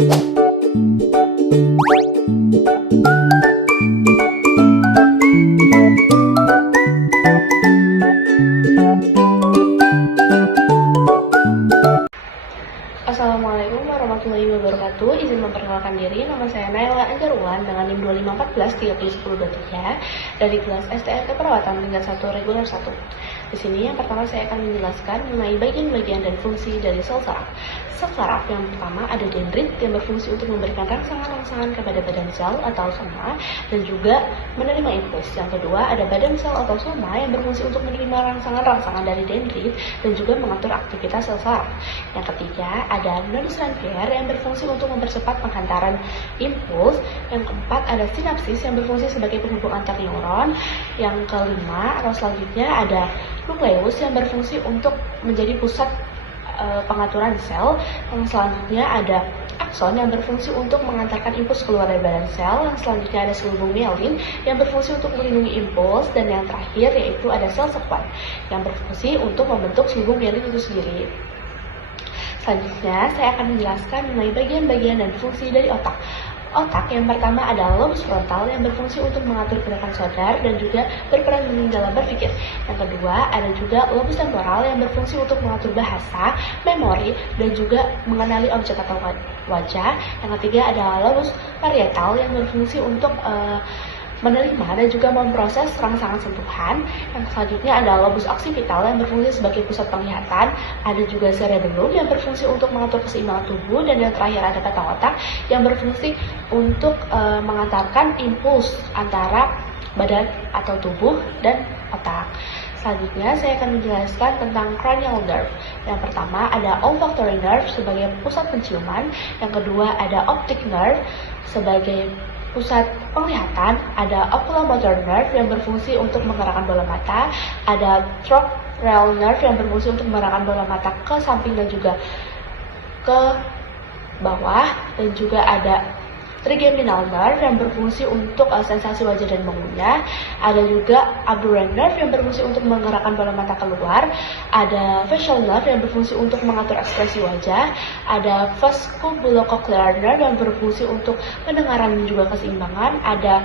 Assalamualaikum warahmatullahi wabarakatuh. Izin memperkenalkan diri, nama saya Naila Anjarwan dengan NIM 2514 301023 dari kelas STR Keperawatan tingkat 1 reguler 1. Di sini yang pertama saya akan menjelaskan mengenai bagian-bagian dan fungsi dari sel saraf. Sel saraf yang pertama ada dendrit yang berfungsi untuk memberikan rangsangan-rangsangan kepada badan sel atau soma dan juga menerima impuls. Yang kedua ada badan sel atau soma yang berfungsi untuk menerima rangsangan-rangsangan dari dendrit dan juga mengatur aktivitas sel saraf. Yang ketiga ada nodus Ranvier yang berfungsi untuk mempercepat penghantaran impuls. Yang keempat ada sinapsis yang berfungsi sebagai penghubung antar neuron. Yang kelima atau selanjutnya ada nukleus yang berfungsi untuk menjadi pusat pengaturan sel. Yang selanjutnya ada akson yang berfungsi untuk mengantarkan impuls keluar dari badan sel. Yang selanjutnya ada selubung mielin yang berfungsi untuk melindungi impuls. Dan yang terakhir yaitu ada sel sekwan yang berfungsi untuk membentuk selubung mielin itu sendiri. Selanjutnya, saya akan menjelaskan mengenai bagian-bagian dan fungsi dari otak. Otak yang pertama adalah lobus frontal yang berfungsi untuk mengatur gerakan sadar dan juga berperan penting dalam berpikir. Yang kedua, ada juga lobus temporal yang berfungsi untuk mengatur bahasa, memori, dan juga mengenali objek atau wajah. Yang ketiga adalah lobus parietal yang berfungsi untuk menerima dan juga memproses rangsangan sentuhan. Yang selanjutnya adalah lobus occipital yang berfungsi sebagai pusat penglihatan. Ada juga cerebellum yang berfungsi untuk mengatur keseimbangan tubuh. Dan yang terakhir ada batang otak yang berfungsi untuk mengantarkan impuls antara badan atau tubuh dan otak. Selanjutnya saya akan menjelaskan tentang cranial nerve. Yang pertama ada olfactory nerve sebagai pusat penciuman. Yang kedua ada optic nerve sebagai pusat penglihatan. Ada oculomotor nerve yang berfungsi untuk menggerakkan bola mata. Ada trochlear nerve yang berfungsi untuk menggerakkan bola mata ke samping dan juga ke bawah. Dan juga ada trigeminal nerve yang berfungsi untuk sensasi wajah dan mengunyah. Ada juga abdominal nerve yang berfungsi untuk menggerakkan bola mata keluar. Ada facial nerve yang berfungsi untuk mengatur ekspresi wajah. Ada vestibulocochlear nerve yang berfungsi untuk pendengaran dan juga keseimbangan. Ada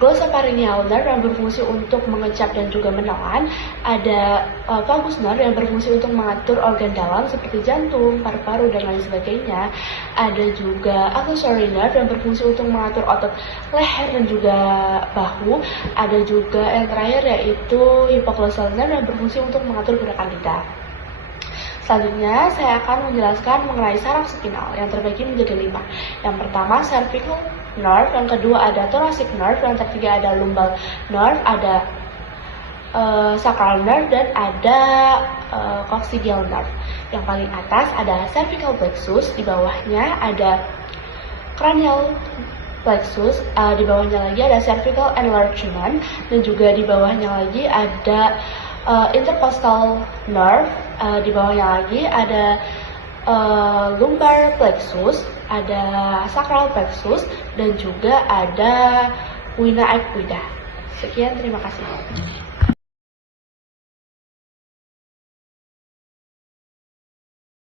glossopharyngeal nerve yang berfungsi untuk mengecap dan juga menelan. Ada vagus nerve yang berfungsi untuk mengatur organ dalam seperti jantung, paru-paru, dan lain sebagainya. Ada juga accessory nerve yang berfungsi untuk mengatur otot leher dan juga bahu. Ada juga yang terakhir yaitu hypoglossal nerve yang berfungsi untuk mengatur gerakan lidah. Selanjutnya, saya akan menjelaskan mengenai saraf spinal yang terbagi menjadi 5. Yang pertama, cervical nerve, yang kedua ada thoracic nerve, yang ketiga ada lumbal nerve, ada sacral nerve, dan ada coccygeal nerve. Yang paling atas ada cervical plexus, di bawahnya ada cranial plexus, di bawahnya lagi ada cervical enlargement, dan juga di bawahnya lagi ada intercostal nerve, di bawahnya lagi ada lumbar plexus, ada sacral plexus, dan juga ada vena aquida. Sekian, terima kasih.